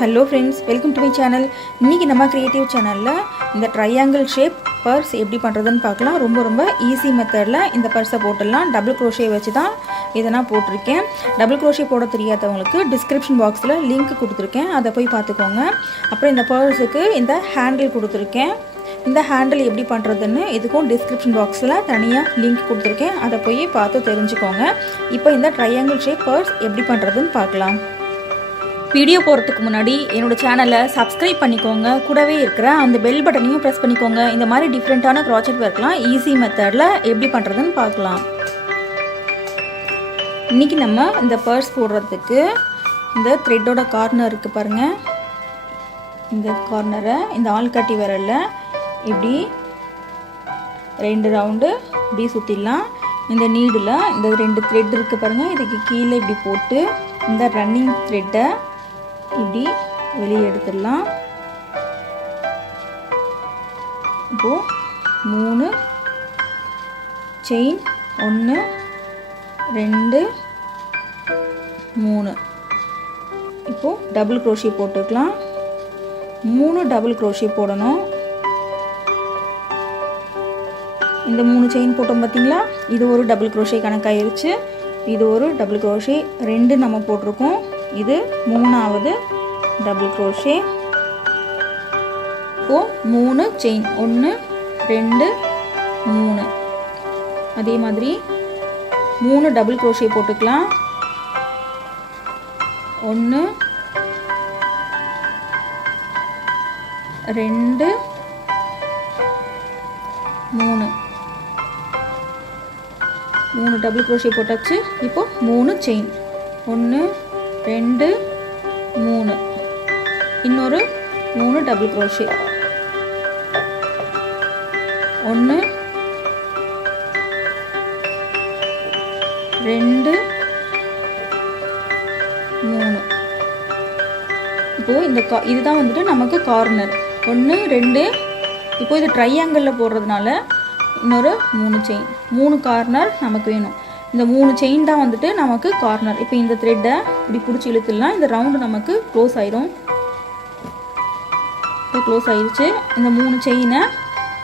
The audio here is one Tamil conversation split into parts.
Hello friends, welcome to my channel. இன்னைக்கு நம்ம கிரியேட்டிவ் சேனல்ல இந்த ட்ரையாங்கிள் ஷேப் பர்ஸ் எப்படி பண்றதுன்னு பார்க்கலாம். ரொம்ப ஈஸி மெத்தட்ல இந்த பர்ஸை போட்டுடலாம். டபுள் crochet வச்சு தான் இத நான் போட்டுருக்கேன். டபுள் crochet போட தெரியாதவங்களுக்கு டிஸ்கிரிப்ஷன் பாக்ஸ்ல லிங்க் கொடுத்திருக்கேன். அதை போய் பார்த்துக்கோங்க. அப்புறம் இந்த பர்ஸுக்கு இந்த ஹேண்டில் கொடுத்திருக்கேன். இந்த ஹேண்டில் எப்படி பண்றதுன்னு இதுக்கும் டிஸ்கிரிப்ஷன் பாக்ஸ்ல தனியா லிங்க் கொடுத்திருக்கேன். அதை போய் பார்த்து தெரிஞ்சுக்கோங்க. இப்போ இந்த ட்ரையாங்கிள் ஷேப் பர்ஸ் எப்படி பண்றதுன்னு பார்க்கலாம். வீடியோ போகிறதுக்கு முன்னாடி என்னோட சேனலை சப்ஸ்கிரைப் பண்ணிக்கோங்க. கூடவே இருக்கிற அந்த பெல் பட்டனையும் ப்ரெஸ் பண்ணிக்கோங்க. இந்த மாதிரி டிஃப்ரெண்ட்டான க்ராச்செட் ஒர்க்லாம் ஈஸி மெத்தடில் எப்படி பண்ணுறதுன்னு பார்க்கலாம். இன்றைக்கி நம்ம இந்த பர்ஸ் போடுறதுக்கு இந்த த்ரெட்டோட கார்னர் இருக்குது பாருங்கள். இந்த கார்னரை இந்த ஆள்காட்டி விரலில் இப்படி 2 ரவுண்டு இப்படி சுற்றிடலாம். இந்த நீடில் இந்த 2 த்ரெட் இருக்குது பாருங்கள். இதுக்கு கீழே இப்படி போட்டு இந்த ரன்னிங் த்ரெட்டை இப்படி வெளியே எடுத்துடலாம். இப்போது 3 செயின் 1 2 3. இப்போது டபுள் crochet போட்டுக்கலாம். 3 டபுள் crochet போடணும். இந்த 3 செயின் போட்டோம் பார்த்தீங்களா, இது ஒரு டபுள் crochet கணக்காயிருச்சு. இது ஒரு டபுள் crochet 2 நம்ம போட்டிருக்கோம். இது 3வது டபுள் crochet. இப்போ 3 செயின் 1 2 3. அதே மாதிரி 3 டபுள் crochet போட்டுக்கலாம். 1 2 3. 3 டபுள் crochet போட்டாச்சு. இப்போ 3 செயின் 1 2 3. இன்னொரு 3 டபுள் crochet 1 2 3. இப்போ இந்த இதுதான் வந்துட்டு நமக்கு கார்னர் 1 2. இப்போ இது ட்ரையாங்கிளில் போடுறதுனால இன்னொரு 3 செயின் 3 கார்னர் நமக்கு வேணும். இந்த 3 செயின் தான் வந்துட்டு நமக்கு கார்னர். இப்போ இந்த த்ரெட்டை இப்படி பிடிச்சி இழுத்துடலாம். இந்த ரவுண்டு நமக்கு க்ளோஸ் ஆயிரும். இப்போ க்ளோஸ் ஆயிடுச்சு. இந்த 3 செயினை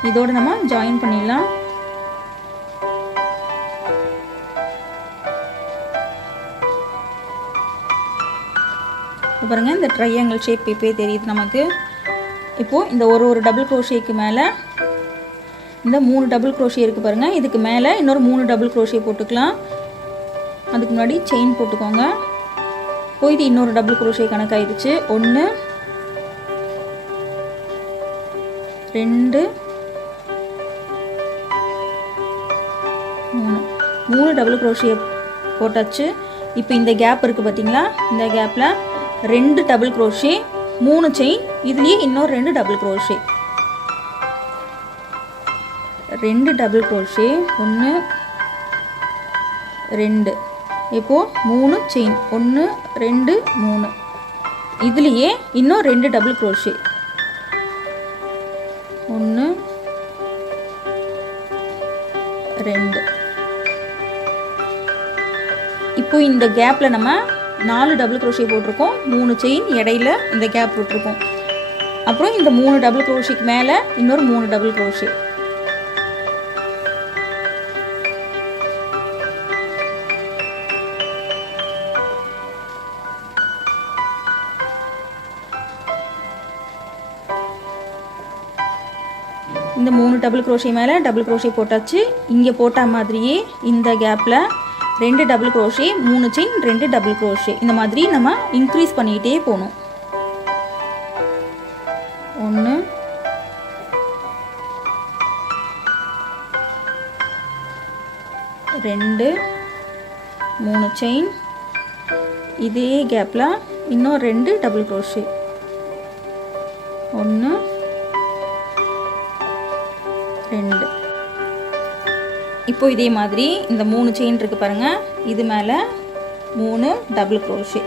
இதோடு நம்ம ஜாயின் பண்ணிடலாம். பாருங்க, இந்த ட்ரையாங்கிள் ஷேப் இப்போயே தெரியுது நமக்கு. இப்போது இந்த ஒரு டபுள் crochetக்கு மேலே இந்த 3 டபுள் crochet இருக்குது பாருங்கள். இதுக்கு மேலே இன்னொரு 3 டபுள் crochet போட்டுக்கலாம். அதுக்கு முன்னாடி செயின் போட்டுக்கோங்க. போய் இது இன்னொரு டபுள் crochet கணக்காயிருச்சு. 1 2 3 டபுள் crochet போட்டாச்சு. இப்போ இந்த கேப் இருக்குது பார்த்தீங்களா, இந்த கேப்பில் 2 டபுள் crochet 3 செயின், இதுலேயே இன்னொரு 2 டபுள் crochet 2 டபுள் crochet 1 2. இப்போது 3 செயின் 1 2 3. இதுலேயே இன்னும் 2 டபுள் crochet 1 2. இப்போ இந்த கேப்பில் நம்ம 4 டபுள் crochet போட்டிருக்கோம். 3 செயின் இடையில இந்த கேப் போட்டிருக்கோம். அப்புறம் இந்த 3 டபுள் crochetக்கு மேலே இன்னொரு 3 டபுள் crochet. இந்த 3 டபுள் crochet மேலே டபுள் crochet போட்டாச்சு. இங்கே போட்ட மாதிரியே இந்த கேப்பில் 2 double crochet 3 chain 2 double crochet இந்த மாதிரி நம்ம இன்க்ரீஸ் பண்ணிகிட்டே போகணும். 1 2 3 செயின், இதே கேப்பில் இன்னும் 2 டபுள் crochet 1 2. இப்போ இதே மாதிரி இந்த 3 செயின் இருக்கு பாருங்க, இது மேலே 3 டபுள் crochet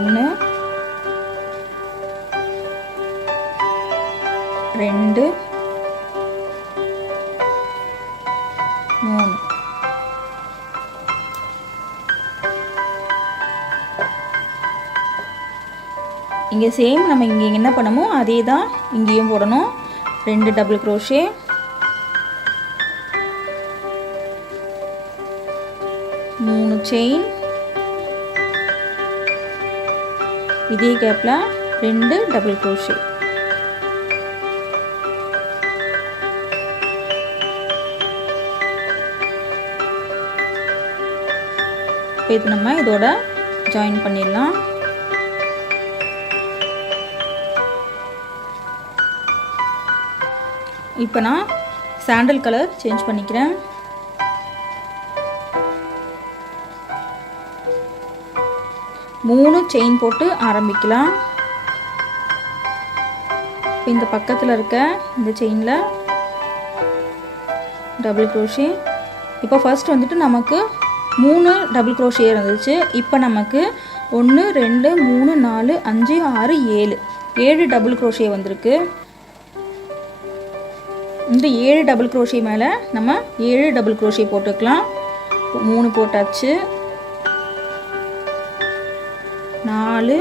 1 2 3. இங்கே சேம் நம்ம இங்கே என்ன பண்ணமோ அதே தான் இங்கேயும் போடணும். 2 டபுள் க்ரோஷே, 3 செயின், இதே கேப்பில் 2 டபுள் க்ரோஷே. இது நம்ம இதோட ஜாயின் பண்ணிடலாம். இப்போ நான் சாண்டல் கலர் சேஞ்ச் பண்ணிக்கிறேன். மூணு செயின் போட்டு ஆரம்பிக்கலாம். இந்த பக்கத்தில் இருக்க இந்த செயினில் டபுள் க்ரோஷே. இப்போ ஃபர்ஸ்ட் வந்துட்டு நமக்கு 3 டபுள் க்ரோஷே இருந்துச்சு. இப்போ நமக்கு 1 2 3 4 5 6 7 டபுள் க்ரோஷே வந்திருக்கு. இந்த 7 டபுள் க்ரோஷே மேலே நம்ம 7 டபுள் க்ரோஷே போட்டுக்கலாம். 3 போட்டாச்சு, 4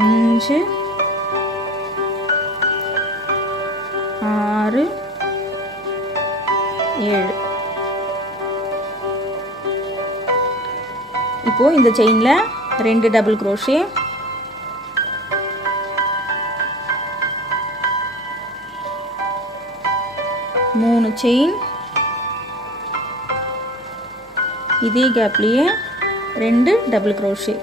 5 6 7. இப்போ இந்த செயினில் 2 டபுள் க்ரோஷே, 3 செயின், இதே கேப்லேயே 2 டபுள் க்ரோஷே.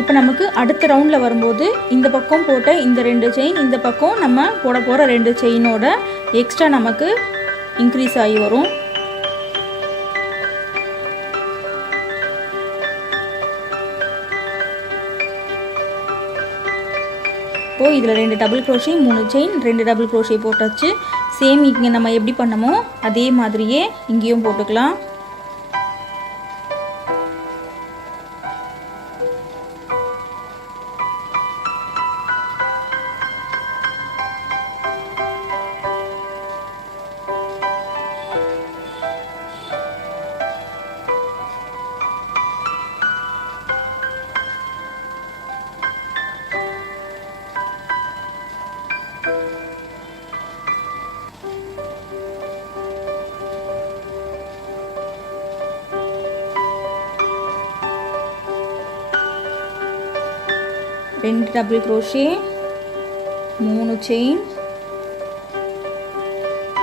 இப்போ நமக்கு அடுத்த ரவுண்டில் வரும்போது இந்த பக்கம் போட்ட இந்த 2 செயின், இந்த பக்கம் நம்ம போட போகிற 2 செயினோட எக்ஸ்ட்ரா நமக்கு இன்க்ரீஸ் ஆகி வரும். இப்போது இதில் 2 double crochet, 3 chain, 2 double crochet போட்டாச்சு. சேம் இங்கே நம்ம எப்படி பண்ணமோ அதே மாதிரியே இங்கேயும் போட்டுக்கலாம். ரெண்டு டபுள் க்ரோஷே, 3 செயின்,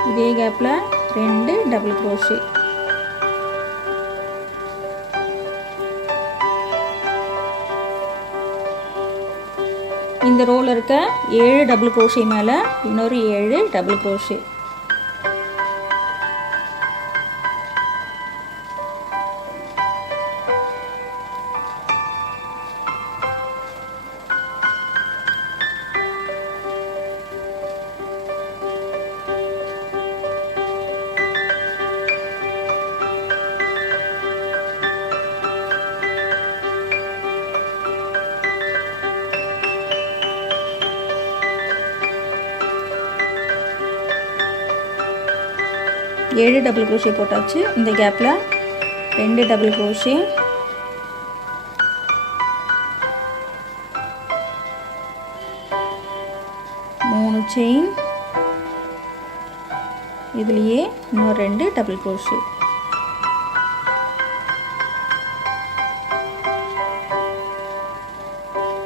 இதே கேப்பில் 2 டபுள் க்ரோஷே. இந்த ரோல இருக்க 7 டபுள் க்ரோஷே மேலே இன்னொரு 7 டபுள் க்ரோஷே. ஏழு டபுள் க்ரோஷே போட்டாச்சு. இந்த கேப்பில் 2 டபுள் க்ரோஷே, 3 செயின், இதுலேயே இன்னும் 2 டபுள் க்ரோஷே.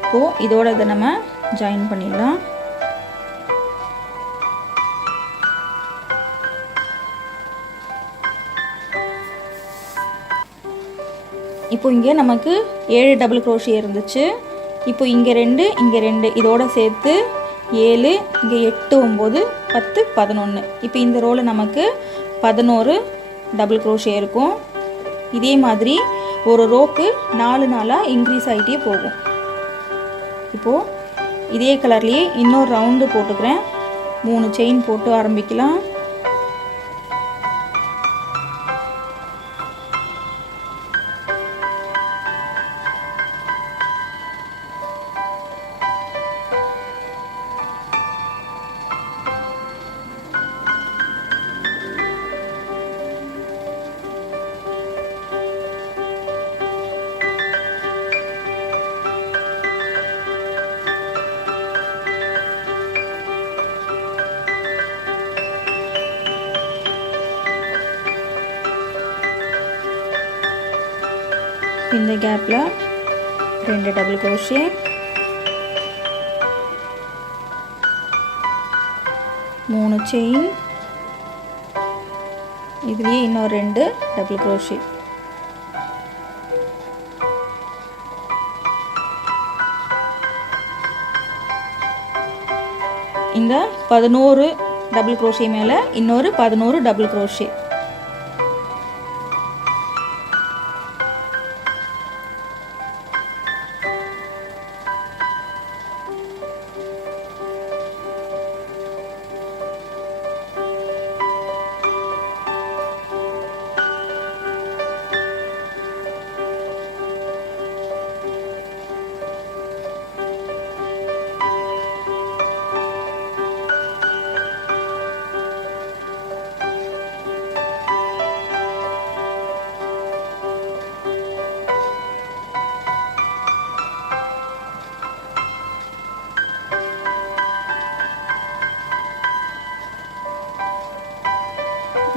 இப்போது இதோட இதை நம்ம ஜாயின் பண்ணிடலாம். இப்போ இங்கே நமக்கு 7 டபுள் க்ரோஷே இருந்துச்சு. இப்போ இங்கே 2 இங்கே 2 இதோட சேர்த்து 7, இங்கே 8 9 10 11. இப்போ இந்த ரோவில் நமக்கு 11 டபுள் க்ரோஷே இருக்கும். இதே மாதிரி ஒரு ரோக்கு 4 நாளாக இன்க்ரீஸ் ஆகிட்டே போகும். இப்போது இதே கலர்லேயே இன்னொரு ரவுண்டு போட்டுக்கிறேன். 3 செயின் போட்டு ஆரம்பிக்கலாம். இந்த கேப்பில் 2 டபுள் crochet, 3 செயின், இதுலேயே இன்னொரு 2 டபுள் crochet. இந்த 11 டபுள் crochet மேலே இன்னொரு 11 டபுள் crochet.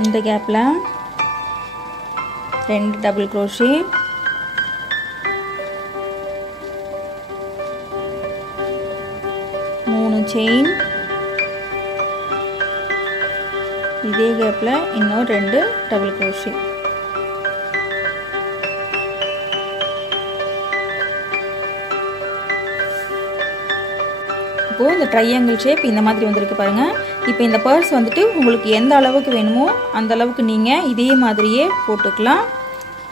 இந்த கேப்பில் 2 டபுள் crochet, 3 செயின், இதே கேப்பில் இன்னும் 2 டபுள் crochet. இப்போது இந்த ட்ரையாங்கிள் ஷேப் இந்த மாதிரி வந்திருக்கு பாருங்கள். இப்போ இந்த பர்ஸ் வந்துட்டு உங்களுக்கு எந்த அளவுக்கு வேணுமோ அந்த அளவுக்கு நீங்கள் இதே மாதிரியே போட்டுக்கலாம்.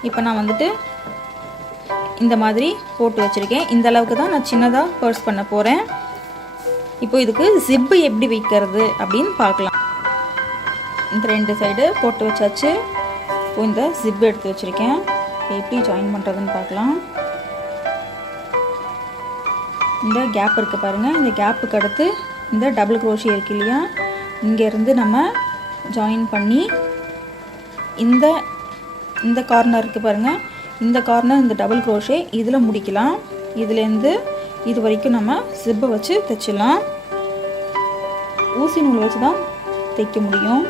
இப்போ நான் வந்துட்டு இந்த மாதிரி போட்டு வச்சுருக்கேன். இந்த அளவுக்கு தான் நான் சின்னதாக பர்ஸ் பண்ண போகிறேன். இப்போ இதுக்கு ஜிப்பு எப்படி வைக்கிறது அப்படின்னு பார்க்கலாம். இந்த 2 சைடு போட்டு வச்சாச்சு. இப்போ இந்த ஜிப்பு எடுத்து வச்சுருக்கேன். எப்படி ஜாயின் பண்ணுறதுன்னு பார்க்கலாம். இந்த கேப் இருக்குது பாருங்கள். இந்த கேப்புக்கு அடுத்து இந்த டபுள் crochet இருக்கு இல்லையா, இங்கேருந்து நம்ம ஜாயின் பண்ணி இந்த கார்னர் இருக்குது பாருங்கள், இந்த கார்னர் இந்த டபுள் crochet இதில் முடிக்கலாம். இதுலேருந்து இது வரைக்கும் நம்ம ஜிப்பை வச்சு தைச்சிடலாம். ஊசி நூல் வச்சு தான் தைக்க முடியும்.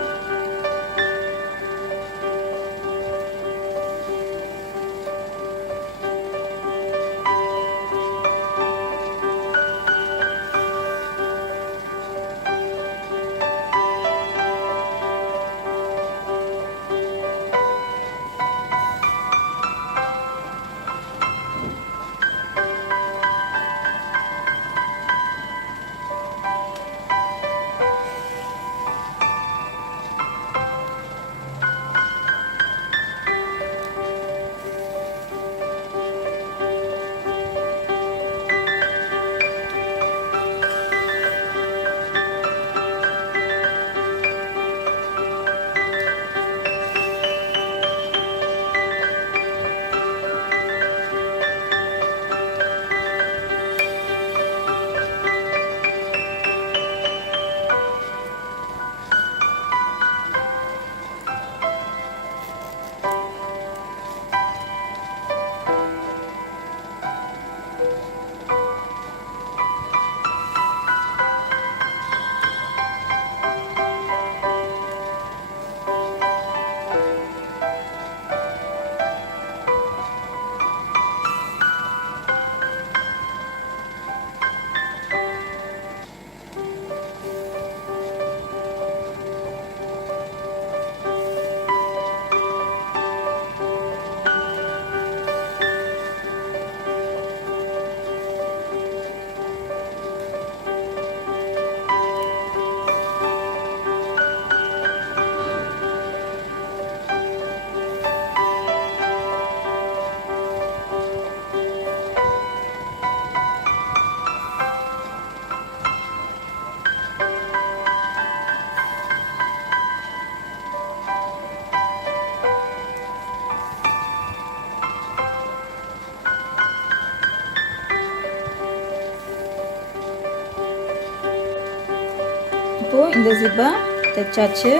இப்போது இந்த ஜிப்பை தைச்சாச்சு.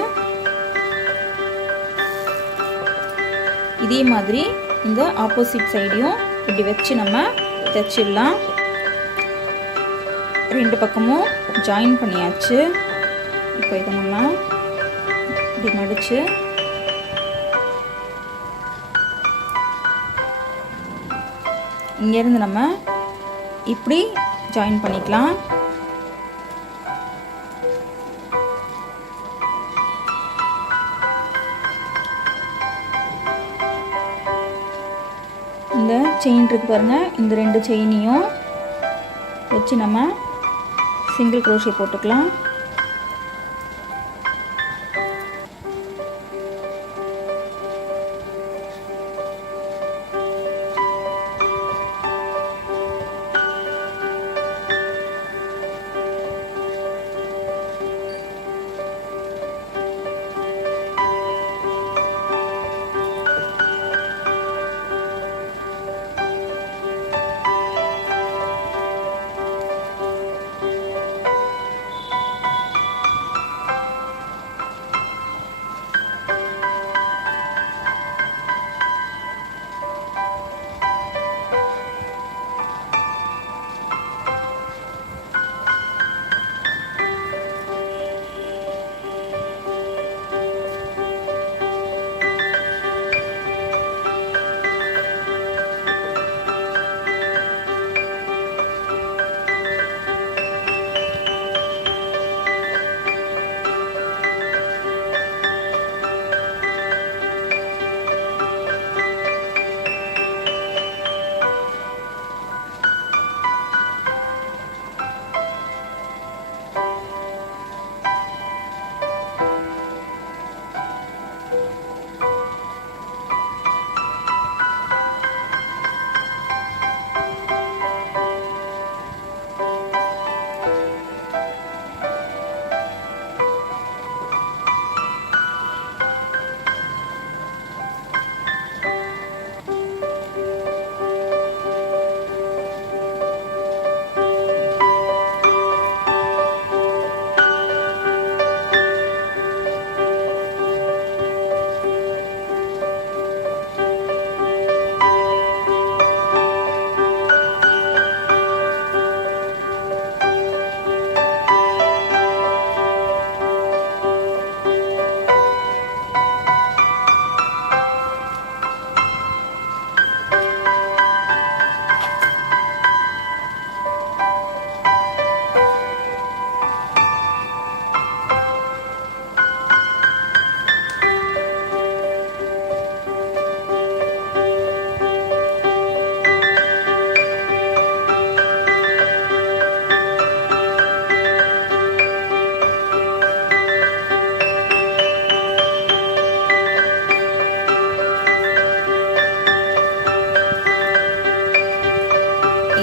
இதே மாதிரி இந்த ஆப்போசிட் சைடையும் இப்படி வச்சு நம்ம தைச்சிடலாம். 2 பக்கமும் ஜாயின் பண்ணியாச்சு. இப்போ இதை நம்ம இப்படி மடித்து இங்கேருந்து நம்ம இப்படி ஜாயின் பண்ணிக்கலாம். இந்த செயின் இருக்கு பாருங்கள், இந்த 2 செயினையும் வச்சு நம்ம சிங்கிள் க்ரோஷே போட்டுக்கலாம்.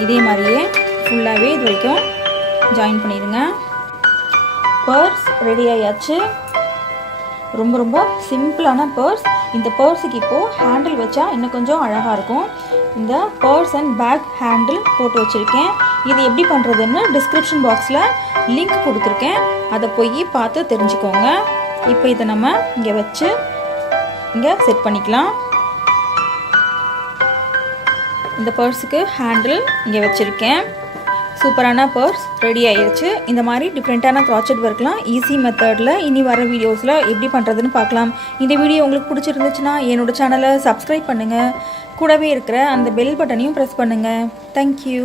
இதே மாதிரியே ஃபுல்லாகவே இது வரைக்கும் ஜாயின் பண்ணிடுங்க. பர்ஸ் ரெடி ஆயாச்சு. ரொம்ப ரொம்ப சிம்பிளான பர்ஸ். இந்த பர்ஸுக்கு இப்போது ஹேண்டில் வச்சா இன்னும் கொஞ்சம் அழகாக இருக்கும். இந்த பர்ஸ் அண்ட் பேக் ஹேண்டில் போட்டு வச்சுருக்கேன். இது எப்படி பண்ணுறதுன்னு டிஸ்கிரிப்ஷன் பாக்ஸில் லிங்க் கொடுத்துருக்கேன், அதை போய் பார்த்து தெரிஞ்சுக்கோங்க. இப்போ இதை நம்ம இங்கே வச்சு இங்கே செட் பண்ணிக்கலாம். இந்த பர்ஸுக்கு ஹேண்டில் இங்கே வச்சுருக்கேன். சூப்பரான பர்ஸ் ரெடி ஆயிடுச்சு. இந்த மாதிரி டிஃப்ரெண்ட்டான க்ராச்செட் ஒர்க்லாம் ஈஸி மெத்தடில் இனி வர வீடியோஸில் எப்படி பண்ணுறதுன்னு பார்க்கலாம். இந்த வீடியோ உங்களுக்கு பிடிச்சிருந்துச்சுன்னா என்னோடய சேனலை சப்ஸ்கிரைப் பண்ணுங்கள். கூடவே இருக்கிற அந்த பெல் பட்டனையும் ப்ரெஸ் பண்ணுங்கள். தேங்க்யூ.